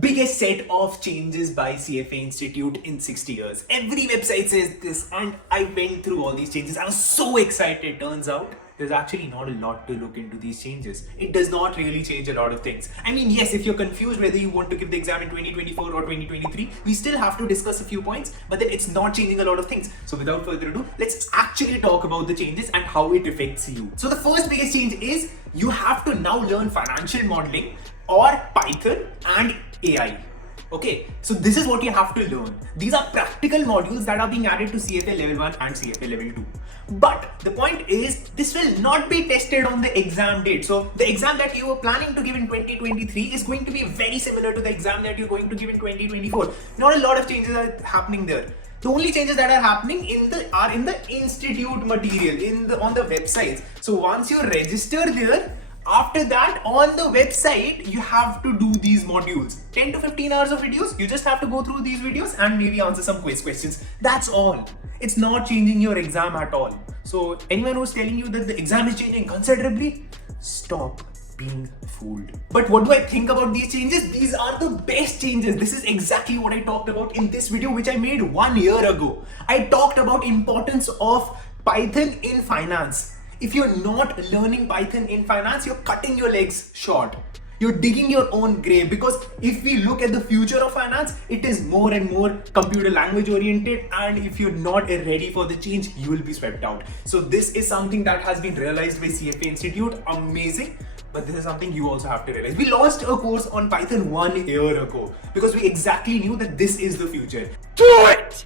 Biggest set of changes by CFA Institute in 60 years. Every website says this, and I went through all these changes. I was so excited. Turns out there's actually not a lot to look into these changes. It does not really change a lot of things. I mean, yes, if you're confused whether you want to give the exam in 2024 or 2023, we still have to discuss a few points, but then it's not changing a lot of things. So without further ado, let's actually talk about the changes and how it affects you. So the first biggest change is you have to now learn financial modeling or Python and AI. Okay, so this is what you have to learn. These are practical modules that are being added to CFA level 1 and CFA level 2. But the point is, this will not be tested on the exam date. So the exam that you were planning to give in 2023 is going to be very similar to the exam that you're going to give in 2024. Not a lot of changes are happening there. The only changes that are happening are in the institute material, on the websites. So once you register there, after that, on the website, you have to do these modules. 10 to 15 hours of videos. You just have to go through these videos and maybe answer some quiz questions. That's all. It's not changing your exam at all. So anyone who's telling you that the exam is changing considerably, stop being fooled. But what do I think about these changes? These are the best changes. This is exactly what I talked about in this video which I made 1 year ago. I talked about importance of Python in finance. If you're not learning Python in finance, you're cutting your legs short. You're digging your own grave, because if we look at the future of finance, it is more and more computer language oriented, and if you're not ready for the change, you will be swept out. So this is something that has been realized by CFA Institute. Amazing. But this is something you also have to realize. We launched a course on Python 1 year ago because we exactly knew that this is the future. Do it!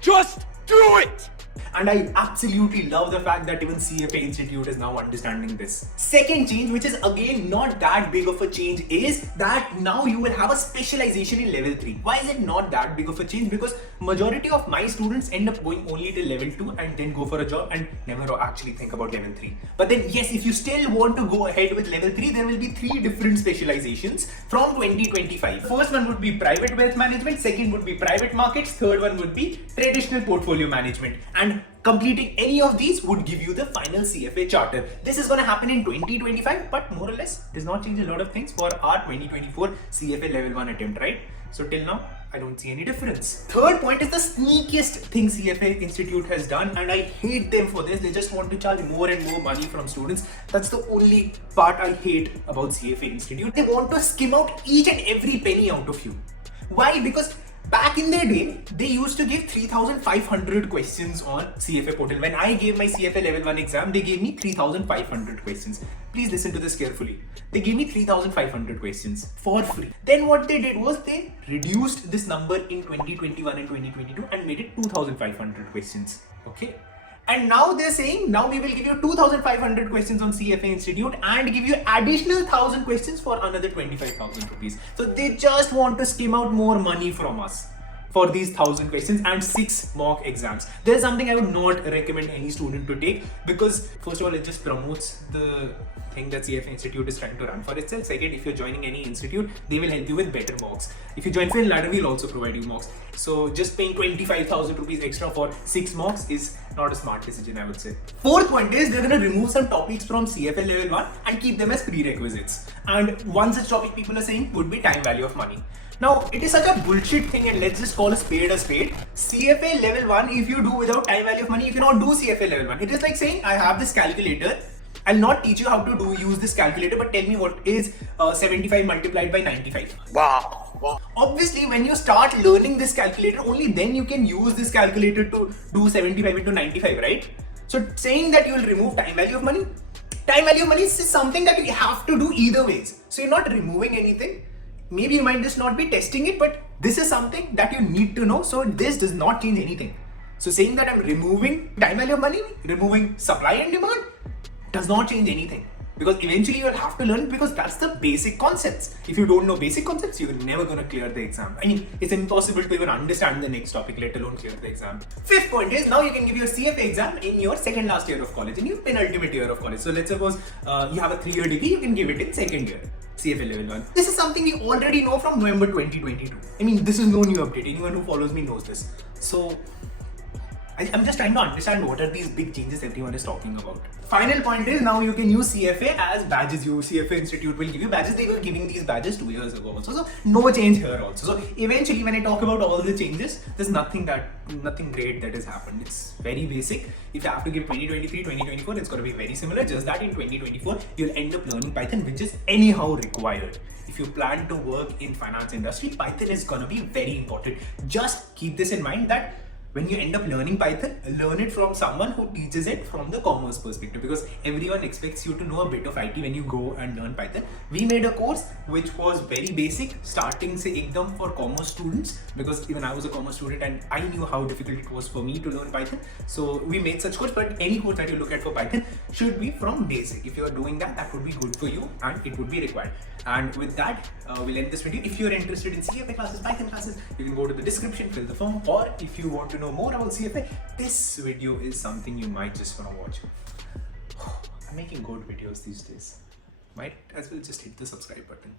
Just do it! And I absolutely love the fact that even CFA Institute is now understanding this. Second change, which is again not that big of a change, is that now you will have a specialization in level 3. Why is it not that big of a change? Because majority of my students end up going only till level 2 and then go for a job and never actually think about level 3. But then yes, if you still want to go ahead with level 3, there will be 3 different specializations from 2025. First one would be private wealth management, second would be private markets, third one would be traditional portfolio management. And completing any of these would give you the final CFA charter. This is going to happen in 2025, but more or less does not change a lot of things for our 2024 CFA level 1 attempt, right? So till now, I don't see any difference. Third point is the sneakiest thing CFA Institute has done, and I hate them for this. They just want to charge more and more money from students. That's the only part I hate about CFA Institute. They want to skim out each and every penny out of you. Why? Because back in their day, they used to give 3,500 questions on CFA portal. When I gave my CFA level 1 exam, they gave me 3,500 questions. Please listen to this carefully. They gave me 3,500 questions for free. Then what they did was they reduced this number in 2021 and 2022 and made it 2,500 questions. Okay. And now they're saying, now we will give you 2,500 questions on CFA Institute and give you additional 1,000 questions for another 25,000 rupees. So they just want to skim out more money from us for these 1,000 questions and 6 mock exams. There's something I would not recommend any student to take, because first of all, it just promotes the thing that CFA Institute is trying to run for itself. Second, if you're joining any institute, they will help you with better mocks. If you join Fin Ladder, we'll also provide you mocks. So just paying 25,000 rupees extra for 6 mocks is not a smart decision, I would say. Fourth point is they're going to remove some topics from CFA level 1 and keep them as prerequisites. And one such topic people are saying would be time value of money. Now, it is such a bullshit thing, and let's just call a spade a spade. CFA level 1, if you do without time value of money, you cannot do CFA level 1. It is like saying, I have this calculator. I'll not teach you how to use this calculator, but tell me what is 75 multiplied by 95. Wow. Obviously, when you start learning this calculator, only then you can use this calculator to do 75 into 95, right? So saying that you will remove time value of money is something that you have to do either ways. So you're not removing anything. Maybe you might just not be testing it, but this is something that you need to know. So this does not change anything. So saying that I'm removing time value of money, removing supply and demand, does not change anything, because eventually you'll have to learn it, because that's the basic concepts. If you don't know basic concepts, you're never going to clear the exam. I mean, it's impossible to even understand the next topic, let alone clear the exam. Fifth point is, now you can give your CFA exam in your second last year of college, in your penultimate year of college. So let's suppose you have a 3-year degree, you can give it in second year. CFA level 1. This is something we already know from November 2022. I mean, this is no new update. Anyone who follows me knows this. So I'm just trying to understand what are these big changes everyone is talking about. Final point is now you can use CFA as badges. You CFA Institute will give you badges. They were giving these badges 2 years ago also. So no change here also. So eventually when I talk about all the changes, there's nothing great that has happened. It's very basic. If you have to give 2023, 2024, it's going to be very similar. Just that in 2024, you'll end up learning Python, which is anyhow required. If you plan to work in finance industry, Python is going to be very important. Just keep this in mind that when you end up learning Python, learn it from someone who teaches it from the commerce perspective, because everyone expects you to know a bit of IT when you go and learn Python. We made a course which was very basic, starting say ekdam for commerce students, because even I was a commerce student and I knew how difficult it was for me to learn Python. So we made such course, but any course that you look at for Python should be from basic. If you are doing that, that would be good for you and it would be required. And with that, we'll end this video. If you're interested in CFA classes, Python classes, you can go to the description, fill the form, or if you want to know more about CFA, this video is something you might just want to watch. I'm making good videos these days. Might as well just hit the subscribe button.